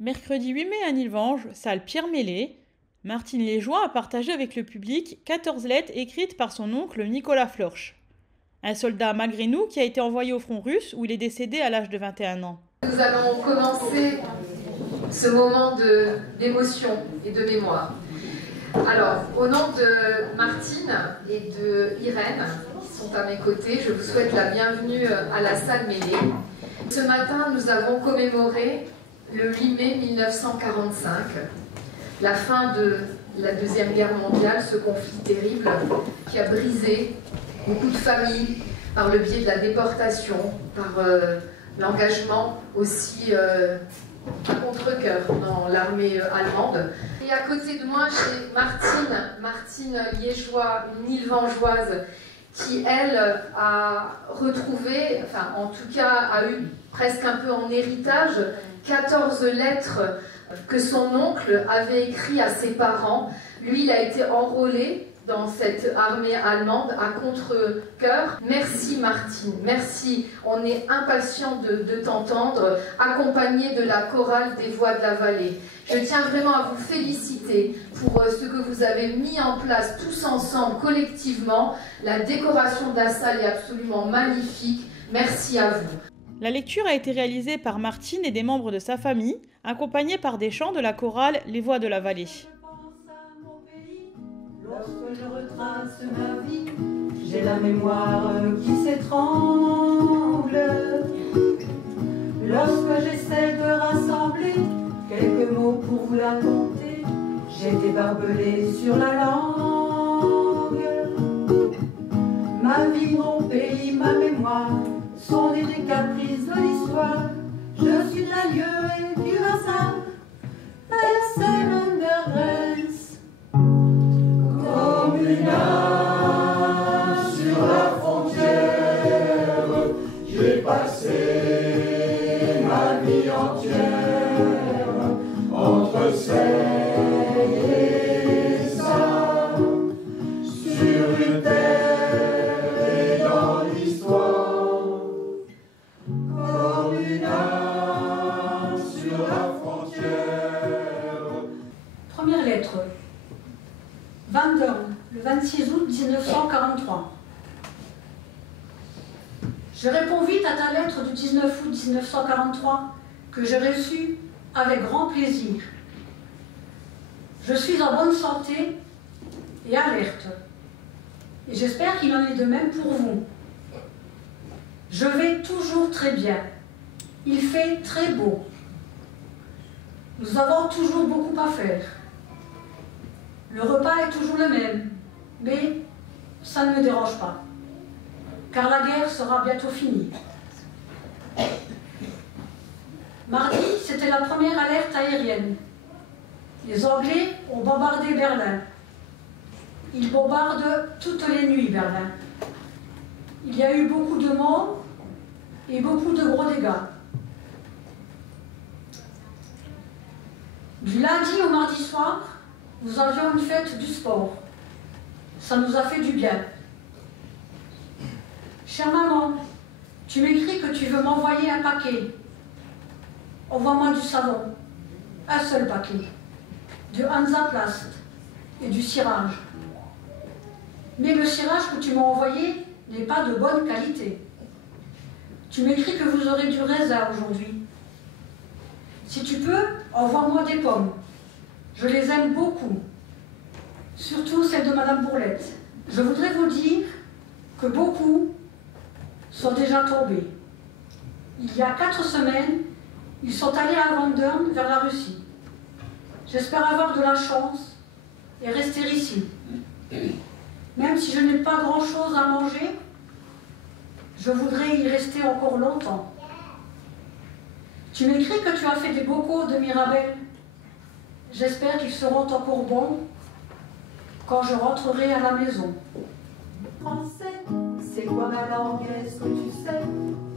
Mercredi 8 mai à Nilvange, salle Pierre Mélé, Martine Léjoie a partagé avec le public 14 lettres écrites par son oncle Nicolas Florche. Un soldat malgré nous qui a été envoyé au front russe où il est décédé à l'âge de 21 ans. Nous allons commencer ce moment d'émotion et de mémoire. Alors, au nom de Martine et de Irène, qui sont à mes côtés, je vous souhaite la bienvenue à la salle Mélé. Ce matin, nous avons commémoré le 8 mai 1945, la fin de la Deuxième Guerre mondiale, ce conflit terrible qui a brisé beaucoup de familles par le biais de la déportation, par l'engagement aussi à contre-cœur dans l'armée allemande. Et à côté de moi, j'ai Martine Liégeois, une Nilvangeoise, qui, elle, a retrouvé, enfin en tout cas a eu presque un peu en héritage, 14 lettres que son oncle avait écrites à ses parents. Lui, il a été enrôlé dans cette armée allemande à contre-cœur. Merci Martine, merci. On est impatients de t'entendre, accompagnée de la chorale des Voix de la Vallée. Je tiens vraiment à vous féliciter pour ce que vous avez mis en place tous ensemble, collectivement. La décoration de la salle est absolument magnifique. Merci à vous. La lecture a été réalisée par Martine et des membres de sa famille, accompagnés par des chants de la chorale Les Voix de la Vallée. Lorsque je retrace ma vie, j'ai la mémoire qui s'étrangle. Lorsque j'essaie de rassembler quelques mots pour vous la conter, j'ai été barbelée sur la langue. Ma vie, mon pays, ma mémoire sont des caprices de l'histoire. Je suis de la lieu et du Versailles, personne de Reims. Comme une âme sur la frontière, j'ai passé ma vie entière entre Seine et ça, sur une terre et dans l'histoire. Comme une âme sur la frontière. Première lettre. Vandorn, le 26 août 1943. Je réponds vite à ta lettre du 19 août 1943 que j'ai reçue avec grand plaisir. Je suis en bonne santé et alerte. Et j'espère qu'il en est de même pour vous. Je vais toujours très bien. Il fait très beau. Nous avons toujours beaucoup à faire. Le repas est toujours le même, mais ça ne me dérange pas, car la guerre sera bientôt finie. Mardi, c'était la première alerte aérienne. Les Anglais ont bombardé Berlin. Ils bombardent toutes les nuits Berlin. Il y a eu beaucoup de morts et beaucoup de gros dégâts. Du lundi au mardi soir, nous avions une fête du sport. Ça nous a fait du bien. Chère maman, tu m'écris que tu veux m'envoyer un paquet. Envoie-moi du savon. Un seul paquet. De Hansaplast et du cirage. Mais le cirage que tu m'as envoyé n'est pas de bonne qualité. Tu m'écris que vous aurez du raisin aujourd'hui. Si tu peux, envoie-moi des pommes. Je les aime beaucoup, surtout celles de Madame Bourlette. Je voudrais vous dire que beaucoup sont déjà tombés. Il y a 4 semaines, ils sont allés à Vandorn vers la Russie. J'espère avoir de la chance et rester ici. Même si je n'ai pas grand-chose à manger, je voudrais y rester encore longtemps. Tu m'écris que tu as fait des bocaux de Mirabelle. J'espère qu'ils seront encore bons quand je rentrerai à la maison. Français, c'est quoi ma langue, est-ce que tu sais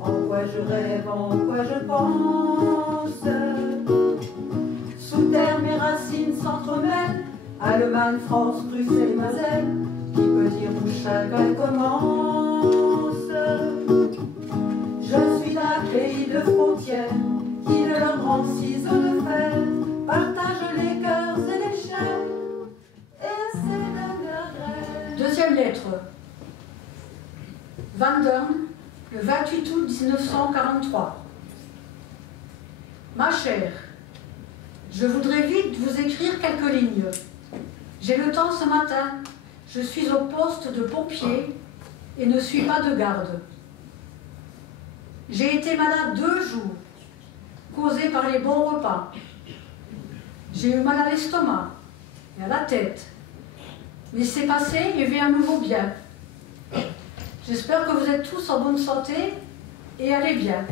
en quoi je rêve, en quoi je pense? Sous terre, mes racines s'entremêlent, Allemagne, France, Prusse et Moselle, qui peut dire où chacun commence? Je suis d'un pays de frontières, qui de leurs grandes ciseaux de fer Vandern, le 28 août 1943. Ma chère, je voudrais vite vous écrire quelques lignes. J'ai le temps ce matin, je suis au poste de pompier et ne suis pas de garde. J'ai été malade 2 jours, causé par les bons repas. J'ai eu mal à l'estomac et à la tête. Mais c'est passé et vais à nouveau bien. J'espère que vous êtes tous en bonne santé et allez bien.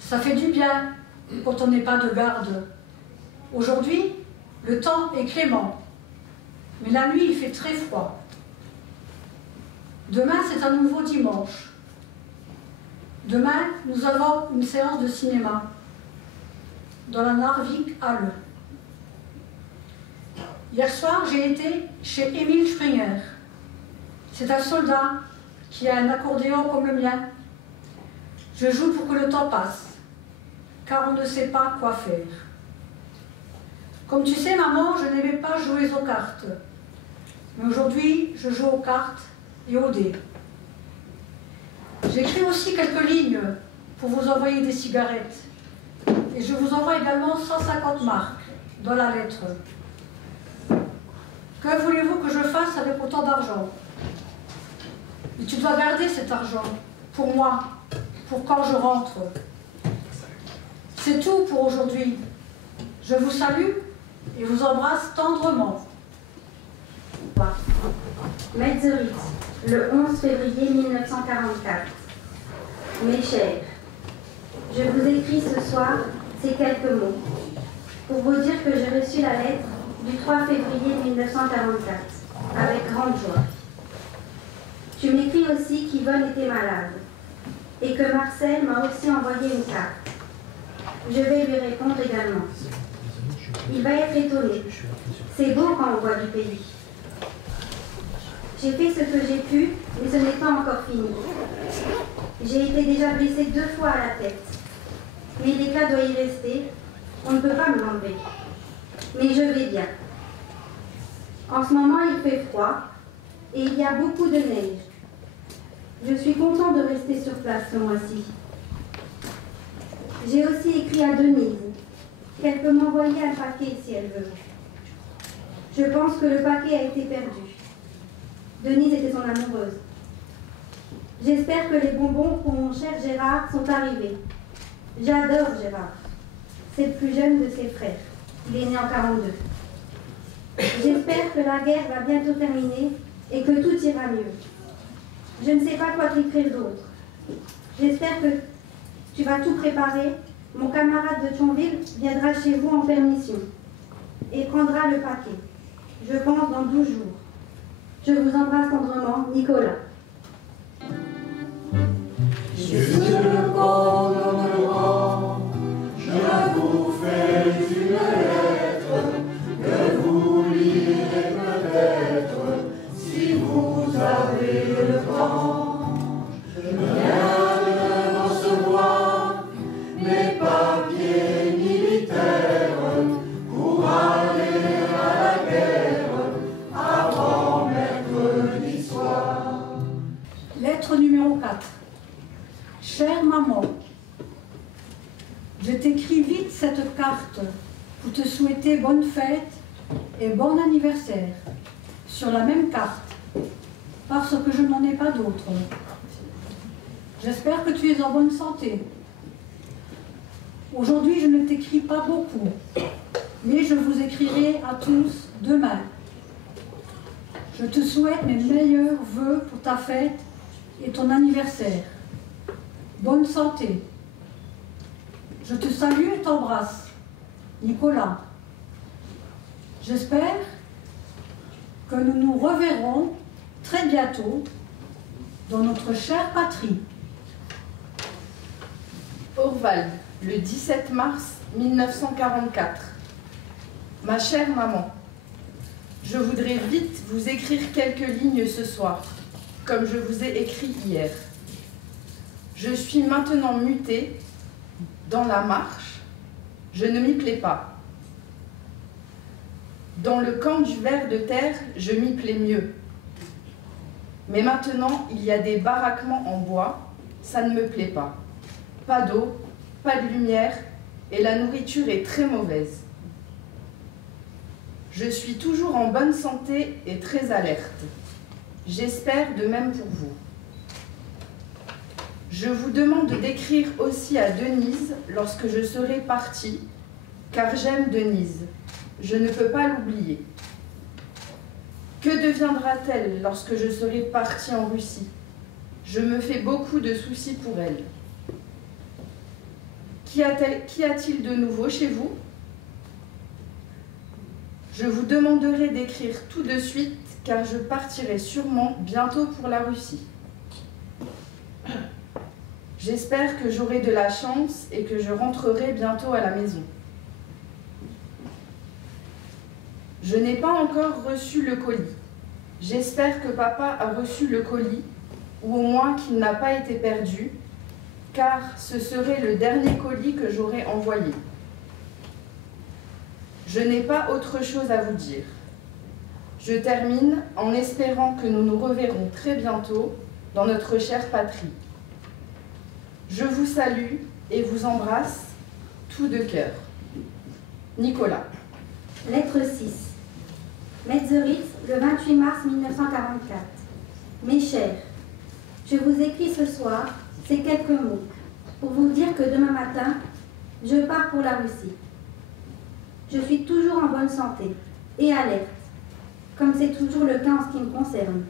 Ça fait du bien quand on n'est pas de garde. Aujourd'hui, le temps est clément, mais la nuit il fait très froid. Demain, c'est un nouveau dimanche. Demain, nous avons une séance de cinéma dans la Narvik Halle. Hier soir, j'ai été chez Emil Springer. C'est un soldat qui a un accordéon comme le mien. Je joue pour que le temps passe, car on ne sait pas quoi faire. Comme tu sais, maman, je n'aimais pas jouer aux cartes. Mais aujourd'hui, je joue aux cartes et aux dés. J'écris aussi quelques lignes pour vous envoyer des cigarettes. Et je vous envoie également 150 marks dans la lettre. Que voulez-vous que je fasse avec autant d'argent? Et tu dois garder cet argent pour moi, pour quand je rentre. C'est tout pour aujourd'hui. Je vous salue et vous embrasse tendrement. Metzeritz, le 11 février 1944. Mes chers, je vous écris ce soir ces quelques mots pour vous dire que j'ai reçu la lettre du 3 février 1944 avec grande joie. Tu m'écris aussi qu'Yvonne était malade et que Marcel m'a aussi envoyé une carte. Je vais lui répondre également. Il va être étonné. C'est beau quand on voit du pays. J'ai fait ce que j'ai pu, mais ce n'est pas encore fini. J'ai été déjà blessée 2 fois à la tête. Mais l'éclat doit y rester. On ne peut pas me l'enlever. Mais je vais bien. En ce moment, il fait froid et il y a beaucoup de neige. Je suis contente de rester sur place ce mois-ci. J'ai aussi écrit à Denise qu'elle peut m'envoyer un paquet si elle veut. Je pense que le paquet a été perdu. Denise était son amoureuse. J'espère que les bonbons pour mon cher Gérard sont arrivés. J'adore Gérard. C'est le plus jeune de ses frères. Il est né en 42. J'espère que la guerre va bientôt terminer et que tout ira mieux. Je ne sais pas quoi t'écrire d'autre. J'espère que tu vas tout préparer. Mon camarade de Thionville viendra chez vous en permission et prendra le paquet. Je pense dans 12 jours. Je vous embrasse tendrement, Nicolas. Sur le corps de rang, je vous fais une lettre que vous lirez peut-être si vous avez le temps. Je viens de recevoir mes papiers militaires pour aller à la guerre avant mercredi soir. Lettre numéro 4. Chère maman, je t'écris vite cette carte pour te souhaiter bonne fête et bon anniversaire sur la même carte, parce que je n'en ai pas d'autre. J'espère que tu es en bonne santé. Aujourd'hui, je ne t'écris pas beaucoup, mais je vous écrirai à tous demain. Je te souhaite mes meilleurs vœux pour ta fête et ton anniversaire. Bonne santé. Je te salue et t'embrasse. Nicolas. J'espère que nous nous reverrons très bientôt dans notre chère patrie. Orval, le 17 mars 1944. Ma chère maman, je voudrais vite vous écrire quelques lignes ce soir, comme je vous ai écrit hier. Je suis maintenant mutée dans la marche, je ne m'y plais pas. Dans le camp du ver de terre, je m'y plais mieux. Mais maintenant, il y a des baraquements en bois, ça ne me plaît pas. Pas d'eau, pas de lumière, et la nourriture est très mauvaise. Je suis toujours en bonne santé et très alerte. J'espère de même pour vous. Je vous demande d'écrire aussi à Denise lorsque je serai partie, car j'aime Denise. Je ne peux pas l'oublier. Que deviendra-t-elle lorsque je serai partie en Russie? Je me fais beaucoup de soucis pour elle. Qu'y a-t-il de nouveau chez vous? Je vous demanderai d'écrire tout de suite, car je partirai sûrement bientôt pour la Russie. J'espère que j'aurai de la chance et que je rentrerai bientôt à la maison. Je n'ai pas encore reçu le colis. J'espère que papa a reçu le colis, ou au moins qu'il n'a pas été perdu, car ce serait le dernier colis que j'aurais envoyé. Je n'ai pas autre chose à vous dire. Je termine en espérant que nous nous reverrons très bientôt dans notre chère patrie. Je vous salue et vous embrasse tout de cœur. Nicolas. Lettre 6. Metzeritz, le 28 mars 1944. Mes chers, je vous écris ce soir ces quelques mots pour vous dire que demain matin, je pars pour la Russie. Je suis toujours en bonne santé et alerte, comme c'est toujours le cas en ce qui me concerne.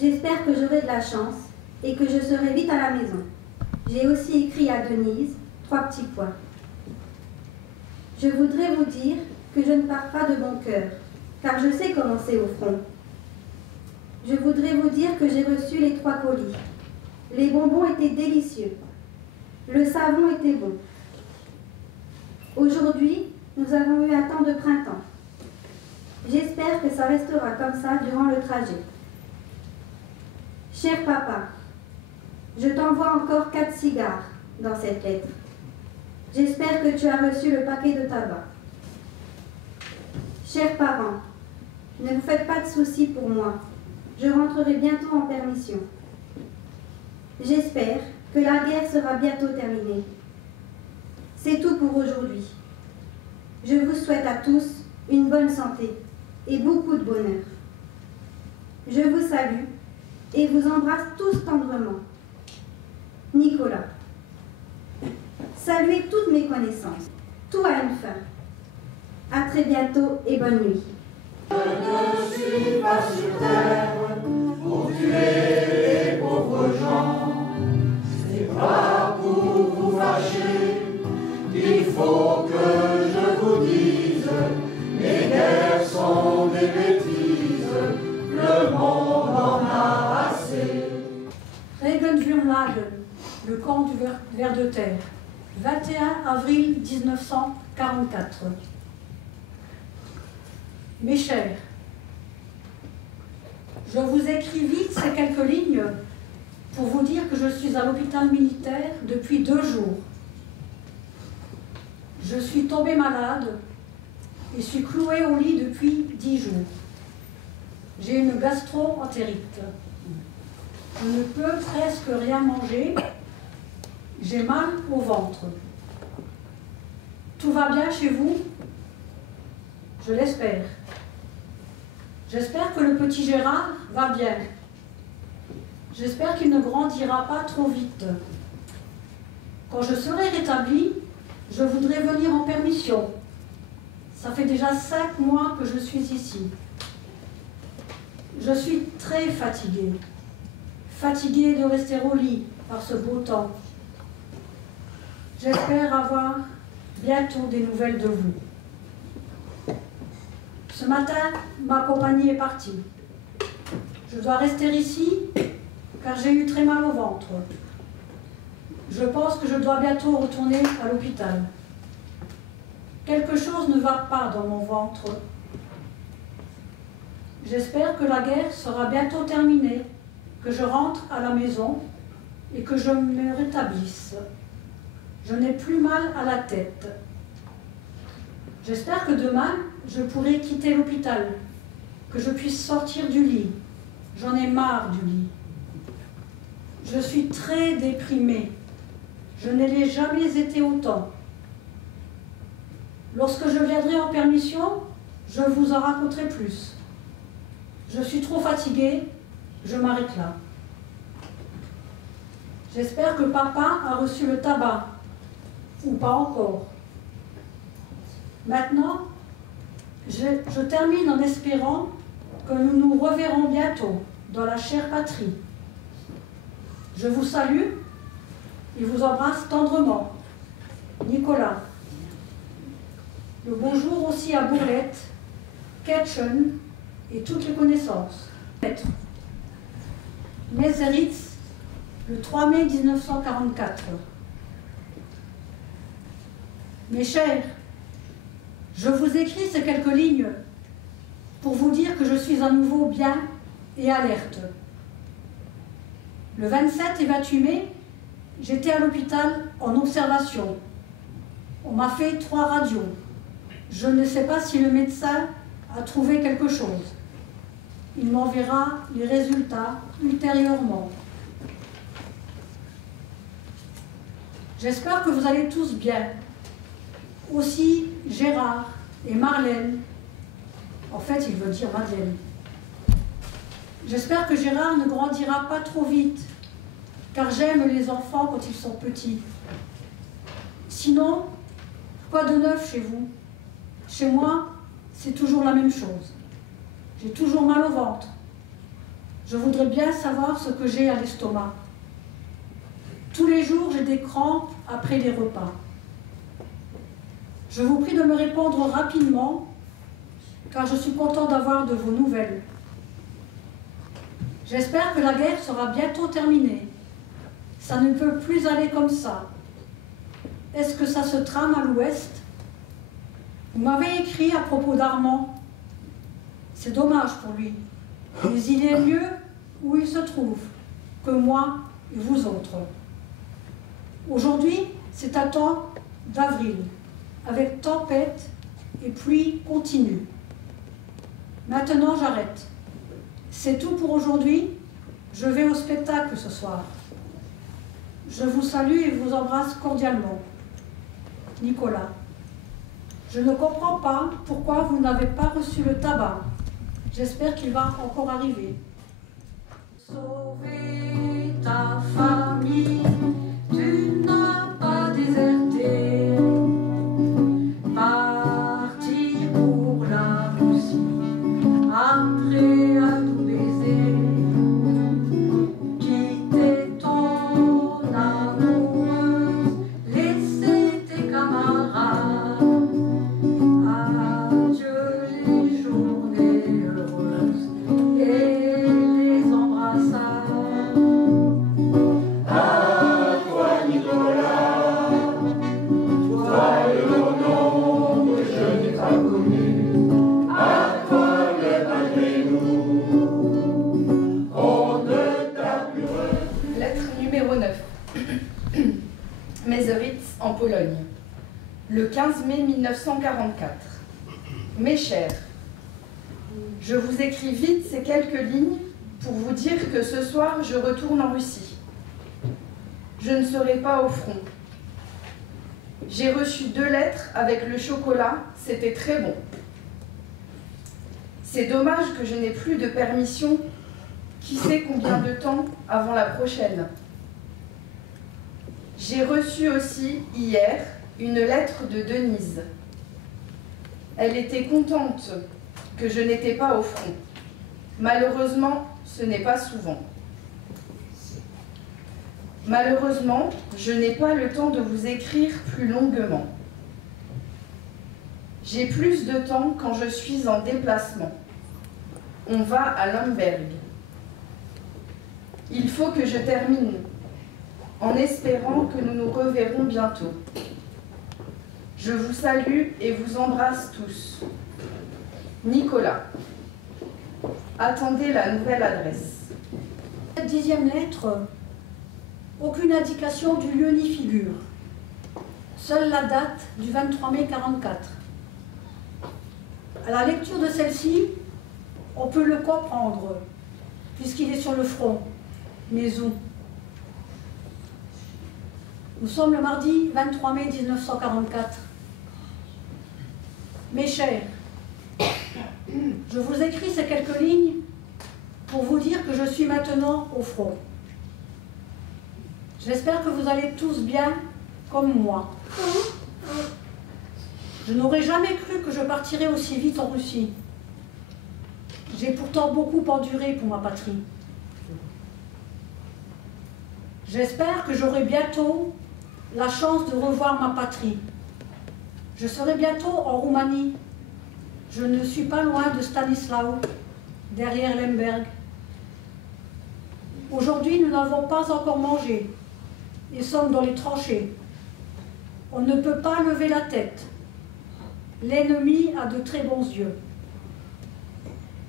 J'espère que j'aurai de la chance et que je serai vite à la maison. J'ai aussi écrit à Denise 3 petits points. Je voudrais vous dire que je ne pars pas de bon cœur, car je sais comment c'est au front. Je voudrais vous dire que j'ai reçu les 3 colis. Les bonbons étaient délicieux. Le savon était bon. Aujourd'hui, nous avons eu un temps de printemps. J'espère que ça restera comme ça durant le trajet. Cher papa, je t'envoie encore 4 cigares dans cette lettre. J'espère que tu as reçu le paquet de tabac. Chers parents, ne vous faites pas de soucis pour moi. Je rentrerai bientôt en permission. J'espère que la guerre sera bientôt terminée. C'est tout pour aujourd'hui. Je vous souhaite à tous une bonne santé et beaucoup de bonheur. Je vous salue et vous embrasse tous tendrement. Nicolas. Saluez toutes mes connaissances. Tout a une fin. À très bientôt et bonne nuit. Je ne suis pas sur terre pour tuer les pauvres gens. C'est pas pour vous fâcher qu'il faut que je vous dise. Les guerres sont des bêtises, le monde en a assez. Regenwurmlagen, le camp du ver de terre, 21 avril 1944. Mes chers, je vous écris vite ces quelques lignes pour vous dire que je suis à l'hôpital militaire depuis 2 jours. Je suis tombée malade et suis clouée au lit depuis 10 jours. J'ai une gastro-entérite. Je ne peux presque rien manger. J'ai mal au ventre. Tout va bien chez vous? Je l'espère. J'espère que le petit Gérard va bien. J'espère qu'il ne grandira pas trop vite. Quand je serai rétablie, je voudrais venir en permission. Ça fait déjà 5 mois que je suis ici. Je suis très fatiguée. Fatiguée de rester au lit par ce beau temps. J'espère avoir bientôt des nouvelles de vous. Ce matin, ma compagnie est partie. Je dois rester ici car j'ai eu très mal au ventre. Je pense que je dois bientôt retourner à l'hôpital. Quelque chose ne va pas dans mon ventre. J'espère que la guerre sera bientôt terminée, que je rentre à la maison et que je me rétablisse. Je n'ai plus mal à la tête. J'espère que demain, je pourrai quitter l'hôpital, que je puisse sortir du lit J'en ai marre du lit. Je suis très déprimée. Je ne l'ai jamais été autant. Lorsque je viendrai en permission, je vous en raconterai plus. Je suis trop fatiguée, je m'arrête là. J'espère que papa a reçu le tabac, ou pas encore. Maintenant, je termine en espérant que nous nous reverrons bientôt dans la chère patrie. Je vous salue et vous embrasse tendrement. Nicolas. Le bonjour aussi à Bourlette, Ketchen et toutes les connaissances. Meseritz, le 3 mai 1944. Mes chers, je vous écris ces quelques lignes pour vous dire que je suis à nouveau bien et alerte. Le 27 et 28 mai, j'étais à l'hôpital en observation. On m'a fait 3 radios. Je ne sais pas si le médecin a trouvé quelque chose. Il m'enverra les résultats ultérieurement. J'espère que vous allez tous bien. Aussi Gérard et Marlène. En fait, il veut dire Madeleine. J'espère que Gérard ne grandira pas trop vite, car j'aime les enfants quand ils sont petits. Sinon, quoi de neuf chez vous? Chez moi, c'est toujours la même chose. J'ai toujours mal au ventre. Je voudrais bien savoir ce que j'ai à l'estomac. Tous les jours, j'ai des crampes après les repas. Je vous prie de me répondre rapidement, car je suis content d'avoir de vos nouvelles. J'espère que la guerre sera bientôt terminée. Ça ne peut plus aller comme ça. Est-ce que ça se trame à l'ouest? Vous m'avez écrit à propos d'Armand. C'est dommage pour lui. Mais il est mieux où il se trouve que moi et vous autres. Aujourd'hui, c'est un temps d'avril, avec tempête et pluie continue. Maintenant, j'arrête. C'est tout pour aujourd'hui. Je vais au spectacle ce soir. Je vous salue et vous embrasse cordialement. Nicolas. Je ne comprends pas pourquoi vous n'avez pas reçu le tabac. J'espère qu'il va encore arriver. Sauver ta famille, tu n'as pas déserté. Partir pour la Russie, après un doux baiser. Quitter ton amoureuse, laisser tes camarades. Adieu les journées heureuses et les embrassades. À toi Nicolas, toi le nom que je n'ai pas connu, à toi le Maghrébou, on ne t'a plus revu. Lettre numéro 9. Meseritz en Pologne. Le 15 mai 1944. Mes chers, je vous écris vite ces quelques lignes pour vous dire que ce soir je retourne en Russie. Je ne serai pas au front. J'ai reçu 2 lettres avec le chocolat, c'était très bon. C'est dommage que je n'ai plus de permission, qui sait combien de temps avant la prochaine. J'ai reçu aussi hier une lettre de Denise. Elle était contente que je n'étais pas au front. Malheureusement, ce n'est pas souvent. Malheureusement, je n'ai pas le temps de vous écrire plus longuement. J'ai plus de temps quand je suis en déplacement. On va à Lemberg. Il faut que je termine, en espérant que nous nous reverrons bientôt. Je vous salue et vous embrasse tous. Nicolas. Attendez la nouvelle adresse. Cette 10e lettre, aucune indication du lieu ni figure. Seule la date du 23 mai 1944. À la lecture de celle-ci, on peut le comprendre. puisqu'il est sur le front. Mais où? Nous sommes le mardi 23 mai 1944. Mes chers, je vous écris ces quelques lignes pour vous dire que je suis maintenant au front. J'espère que vous allez tous bien comme moi. Je n'aurais jamais cru que je partirais aussi vite en Russie. J'ai pourtant beaucoup enduré pour ma patrie. J'espère que j'aurai bientôt la chance de revoir ma patrie. Je serai bientôt en Roumanie. Je ne suis pas loin de Stanislau, derrière Lemberg. Aujourd'hui, nous n'avons pas encore mangé et sommes dans les tranchées. On ne peut pas lever la tête. L'ennemi a de très bons yeux.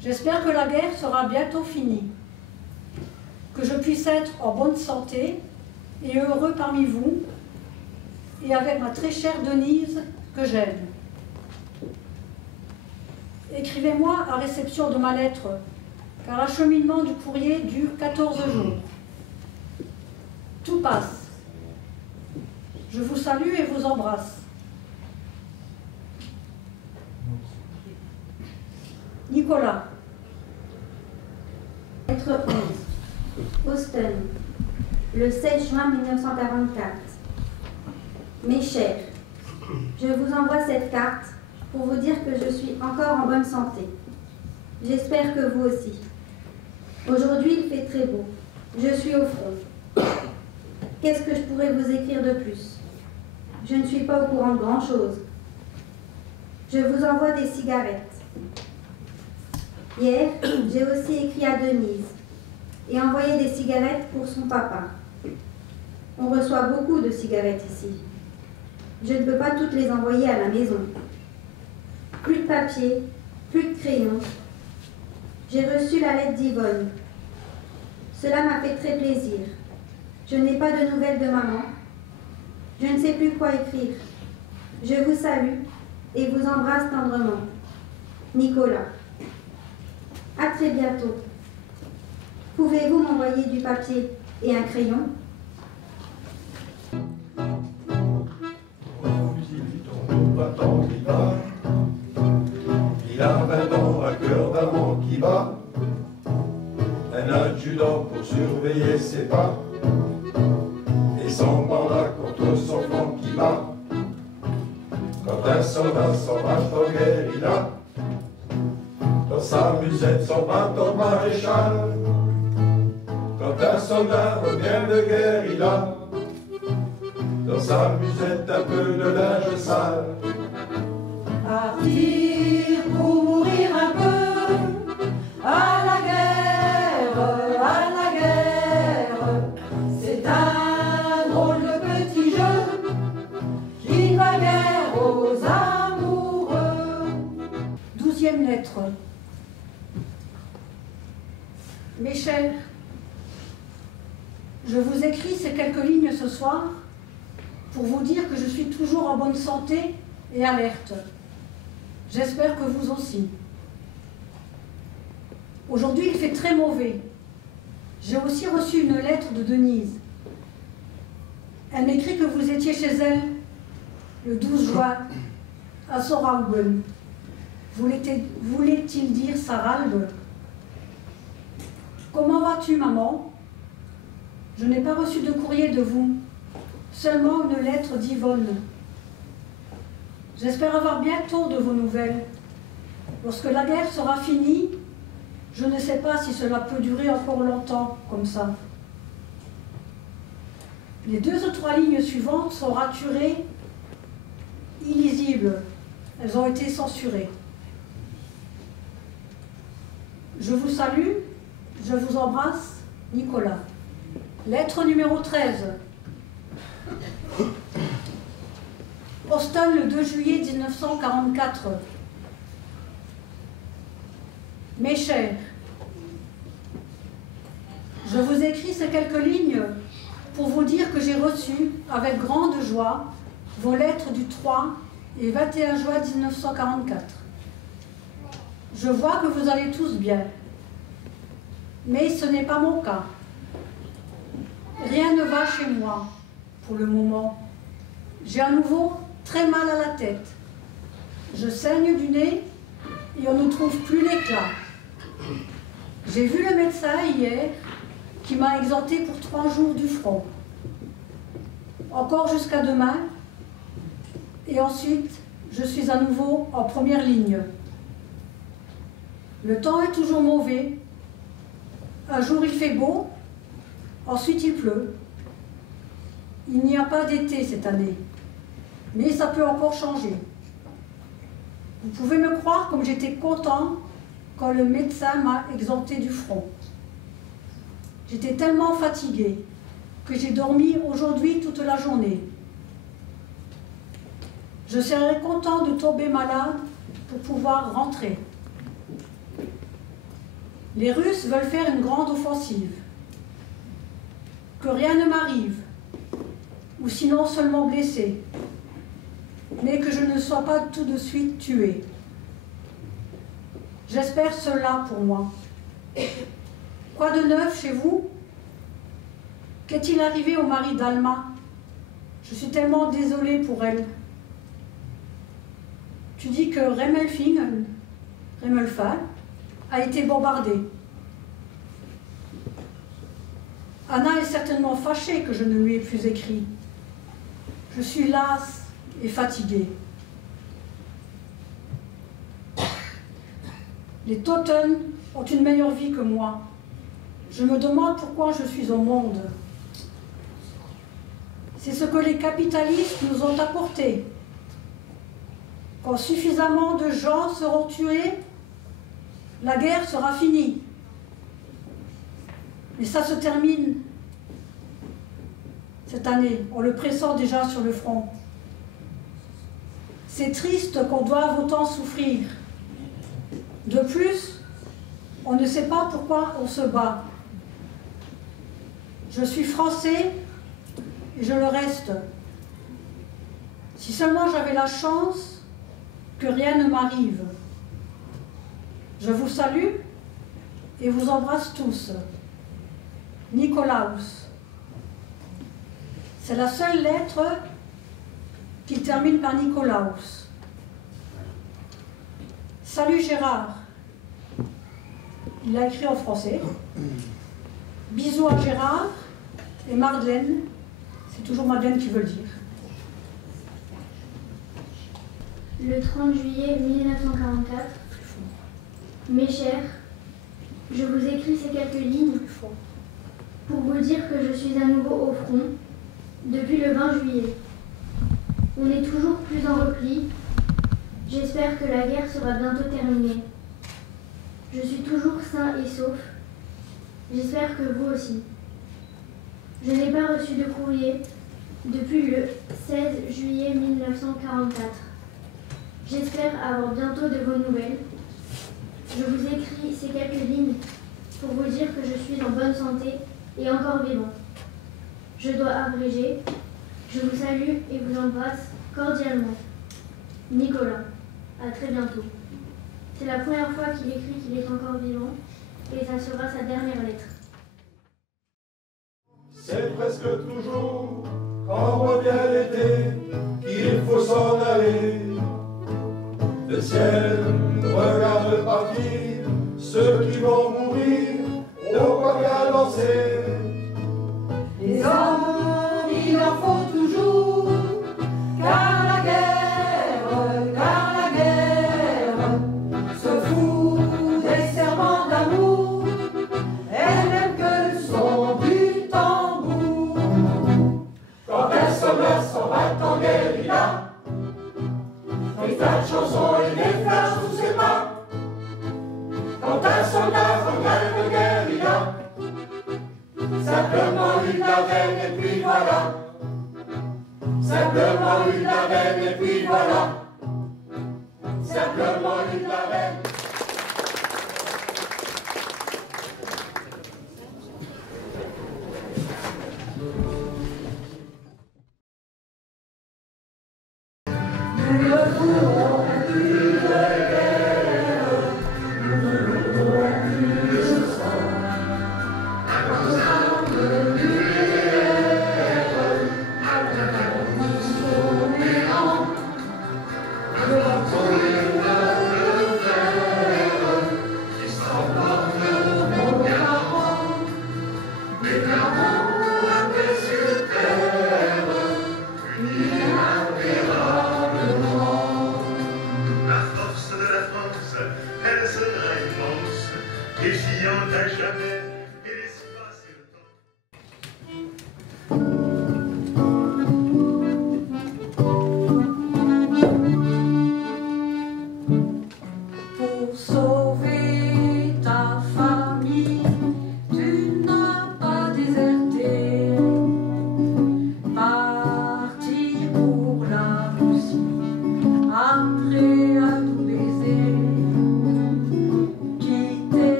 J'espère que la guerre sera bientôt finie, que je puisse être en bonne santé et heureux parmi vous, et avec ma très chère Denise, que j'aime. Écrivez-moi à réception de ma lettre, car l'acheminement du courrier dure 14 jours. Tout passe. Je vous salue et vous embrasse. Nicolas. Lettre 11. Austin, le 16 juin 1944. Mes chers, je vous envoie cette carte pour vous dire que je suis encore en bonne santé. J'espère que vous aussi. Aujourd'hui, il fait très beau. Je suis au front. Qu'est-ce que je pourrais vous écrire de plus? Je ne suis pas au courant de grand-chose. Je vous envoie des cigarettes. Hier, j'ai aussi écrit à Denise et envoyé des cigarettes pour son papa. On reçoit beaucoup de cigarettes ici. Je ne peux pas toutes les envoyer à la maison. Plus de papier, plus de crayon. J'ai reçu la lettre d'Yvonne. Cela m'a fait très plaisir. Je n'ai pas de nouvelles de maman. Je ne sais plus quoi écrire. Je vous salue et vous embrasse tendrement. Nicolas. À très bientôt. Pouvez-vous m'envoyer du papier et un crayon? Il a 20 ans, un cœur d'amant qui bat, un adjudant pour surveiller ses pas, et son mandat contre son flanc qui bat. Quand un soldat s'embarque en guérilla, dans sa musette son bâton maréchal. Quand un soldat revient de guérilla, dans sa musette un peu de linge sale. Partir pour mourir un peu, à la guerre, c'est un drôle de petit jeu qui va guère aux amoureux. 12e lettre. Mes chers, je vous écris ces quelques lignes ce soir pour vous dire que je suis toujours en bonne santé et alerte. J'espère que vous aussi. Aujourd'hui, il fait très mauvais. J'ai aussi reçu une lettre de Denise. Elle m'écrit que vous étiez chez elle le 12 juin à Sorauben. Voulait-il dire Saralbe? Comment vas-tu, maman? Je n'ai pas reçu de courrier de vous, seulement une lettre d'Yvonne. J'espère avoir bientôt de vos nouvelles. Lorsque la guerre sera finie, je ne sais pas si cela peut durer encore longtemps comme ça. Les 2 ou 3 lignes suivantes sont raturées, illisibles. Elles ont été censurées. Je vous salue, je vous embrasse, Nicolas. Lettre numéro 13. Austin, le 2 juillet 1944. Mes chers, je vous écris ces quelques lignes pour vous dire que j'ai reçu avec grande joie vos lettres du 3 et 21 juin 1944. Je vois que vous allez tous bien. Mais ce n'est pas mon cas. Rien ne va chez moi, pour le moment. J'ai à nouveau très mal à la tête. Je saigne du nez et on ne trouve plus l'éclat. J'ai vu le médecin hier qui m'a exempté pour 3 jours du front. Encore jusqu'à demain. Et ensuite, je suis à nouveau en première ligne. Le temps est toujours mauvais. Un jour il fait beau, ensuite il pleut. Il n'y a pas d'été cette année, mais ça peut encore changer. Vous pouvez me croire comme j'étais content quand le médecin m'a exempté du front. J'étais tellement fatiguée que j'ai dormi aujourd'hui toute la journée. Je serais content de tomber malade pour pouvoir rentrer. Les Russes veulent faire une grande offensive. Que rien ne m'arrive, ou sinon seulement blessé, mais que je ne sois pas tout de suite tué. J'espère cela pour moi. Quoi de neuf chez vous? Qu'est-il arrivé au mari d'Alma? Je suis tellement désolée pour elle. Tu dis que Remelfingen a été bombardé. Anna est certainement fâchée que je ne lui ai plus écrit. Je suis lasse et fatiguée. Les Toten ont une meilleure vie que moi. Je me demande pourquoi je suis au monde. C'est ce que les capitalistes nous ont apporté. Quand suffisamment de gens seront tués, la guerre sera finie. Mais ça se termine cette année. On le pressent déjà sur le front. C'est triste qu'on doive autant souffrir. De plus, on ne sait pas pourquoi on se bat. Je suis français et je le reste. Si seulement j'avais la chance que rien ne m'arrive. Je vous salue et vous embrasse tous. Nikolaus. C'est la seule lettre qui termine par Nikolaus. Salut Gérard. Il a écrit en français. Bisous à Gérard et Madeleine. C'est toujours Madeleine qui veut le dire. Le 30 juillet 1944, mes chers, je vous écris ces quelques lignes pour vous dire que je suis à nouveau au front depuis le 20 juillet. On est toujours plus en repli. J'espère que la guerre sera bientôt terminée. Je suis toujours sain et sauf. J'espère que vous aussi. Je n'ai pas reçu de courrier depuis le 16 juillet 1944. J'espère avoir bientôt de vos nouvelles. Je vous écris ces quelques lignes pour vous dire que je suis en bonne santé et encore vivant. Je dois abréger. Je vous salue et vous embrasse cordialement. Nicolas. À très bientôt. C'est la première fois qu'il écrit qu'il est encore vivant et ça sera sa dernière lettre. C'est presque toujours quand revient l'été qu'il faut s'en aller. Le ciel regarde partir ceux qui vont mourir au coq à lancer. Les hommes, il en faut toujours, car la guerre se fout des serments d'amour, et même que son but en bout. Quand un soldat s'en va en guérilla, des tas de chansons et des fleurs sous ses pas. Quand un soldat regarde de guérilla, simplement une lavenne et puis voilà. Simplement une lavenne et puis voilà. Simplement une lavenne. Nous le voulons.